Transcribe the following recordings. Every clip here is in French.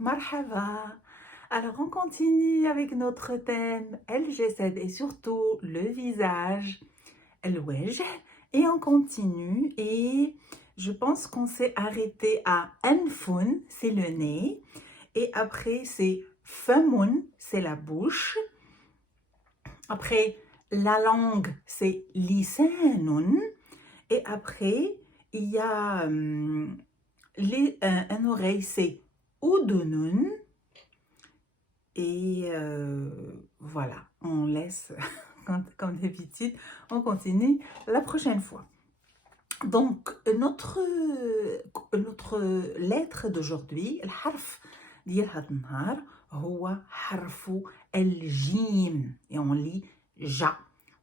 Marhaba. Alors on continue avec notre thème LG7 et surtout le visage, الوجه, et on continue et je pense qu'on s'est arrêté à أنف, c'est le nez, et après c'est فم, c'est la bouche, après la langue c'est لسان, et après il y a un oreille c'est أذن. Et voilà, on laisse, comme d'habitude, on continue la prochaine fois. Donc, notre lettre d'aujourd'hui, الحرف ديال هذا النهار هو حرف الجيم et on lit ja.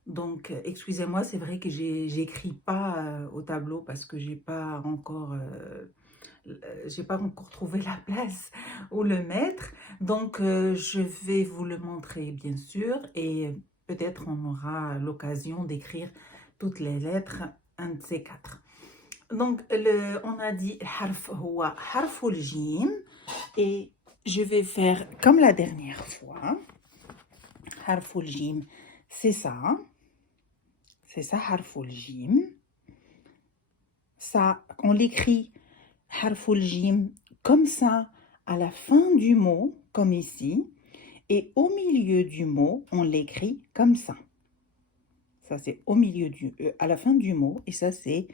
Donc, excusez-moi, c'est vrai que j'écris pas au tableau parce que j'ai pas encore trouvé la place où le mettre. Donc, je vais vous le montrer, bien sûr, et peut-être on aura l'occasion d'écrire toutes les lettres, un de ces quatre. Donc, on a dit harf huwa harful jim, et je vais faire comme la dernière fois. Harful jim, c'est ça. C'est ça, harful jim. Ça, on l'écrit harful jim comme ça à la fin du mot, comme ici, et au milieu du mot, on l'écrit comme ça. Ça, c'est au milieu à la fin du mot, et ça, c'est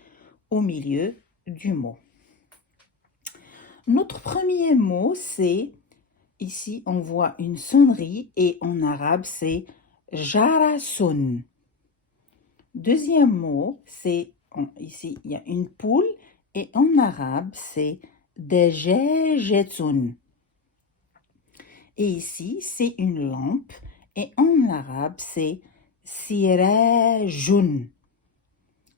au milieu du mot. Notre premier mot, c'est, ici, on voit une sonnerie, et en arabe, c'est jarasun. Deuxième mot, c'est, ici, il y a une poule, et en arabe, c'est dajajetun. Et ici, c'est une lampe, et en arabe, c'est sirajun.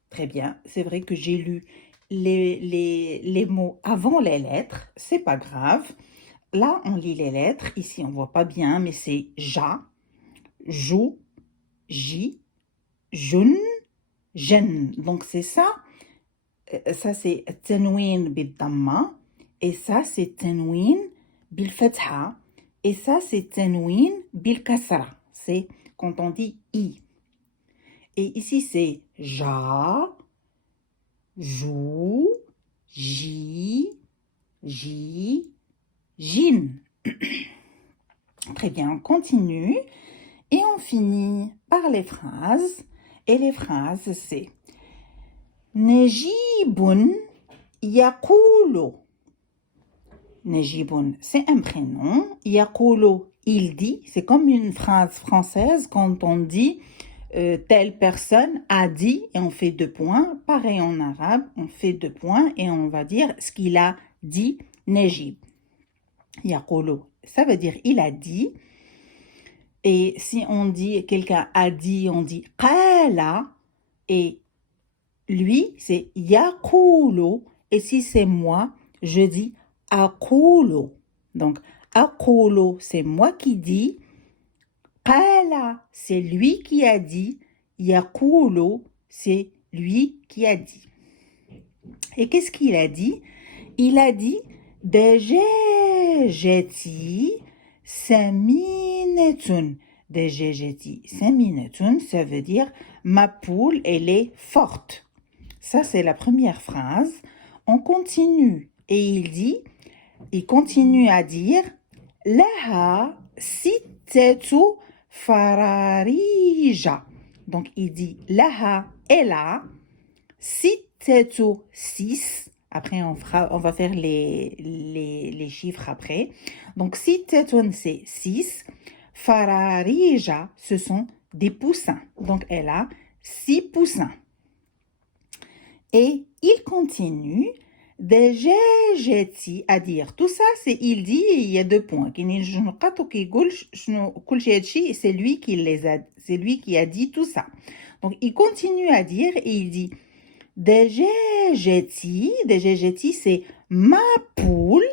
Très bien, c'est vrai que j'ai lu les mots avant les lettres, c'est pas grave. Là, on lit les lettres, ici on voit pas bien, mais c'est ja, jou, ji, jun, jen. Donc c'est ça c'est tanwin bil damma, et ça c'est tanwin bil fatha, et ça c'est tanwin bil kasra. C'est quand on dit i. Et ici c'est ja, jou, ji, ji, jin. Très bien, on continue et on finit par les phrases. Et les phrases, c'est Nejibun yakulu. Nejibun, c'est un prénom. Yakulu, il dit. C'est comme une phrase française quand on dit telle personne a dit et on fait 2 points. Pareil en arabe, on fait 2 points et on va dire ce qu'il a dit, Nejib. Yakulu, ça veut dire il a dit. Et si on dit quelqu'un a dit, on dit qala, et lui c'est yakulu, et si c'est moi, je dis aqulu. Donc aqulu, c'est moi qui dis, qala, c'est lui qui a dit, yakulu, c'est lui qui a dit. Et qu'est-ce qu'il a dit? Il a dit dejejeti saminetun. Dejejeti saminetun, ça veut dire ma poule, elle est forte. Ça, c'est la première phrase. On continue et il continue à dire laha sittetu fararija. Donc, il dit laha, elle a, sittetu, 6. Après, on va faire les chiffres après. Donc, sittetun, c'est 6. Fararija, ce sont des poussins. Donc, elle a 6 poussins. Et il continue دجاجتي à dire. Tout ça, c'est il dit et il y a 2 points. C'est lui qui a dit tout ça. Donc, il continue à dire et il dit دجاجتي, c'est ma poule.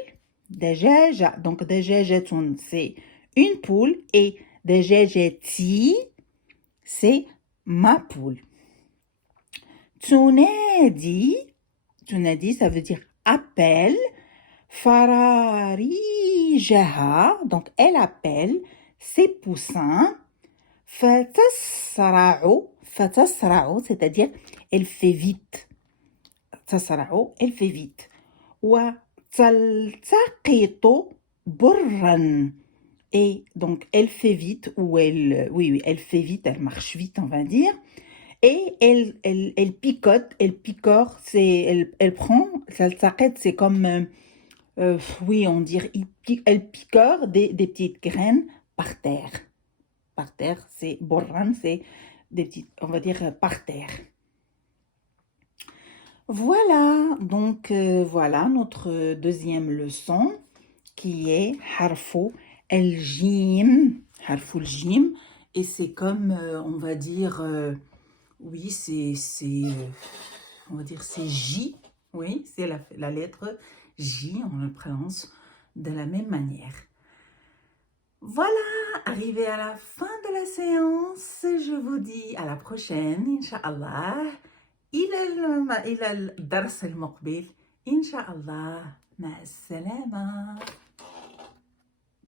دجاجة, donc دجاجة, c'est une poule, et دجاجتي, c'est ma poule. Tunadi, ça veut dire appel. Fararija, تجاه, donc elle appelle ses poussins, فتسرع, c'est-à-dire elle fait vite. تسرع, elle fait vite. وتلتقط برًا. Et donc, elle fait vite, ou oui, elle fait vite, elle marche vite, on va dire. Et elle picote, elle picore, elle prend, تلتقط, c'est comme, oui, on dirait, elle picore des petites graines par terre. Par terre, c'est برًا, c'est des petites, on va dire, par terre. Voilà, donc voilà notre deuxième leçon qui est harfou el-jim, harfou el-jim, et c'est comme, on va dire, oui, on va dire c'est J, oui, c'est la lettre J, on le prononce de la même manière. Voilà, arrivé à la fin de la séance, je vous dis à la prochaine, Inch'Allah. إلى الدرس المقبل إن شاء الله. مع السلامة.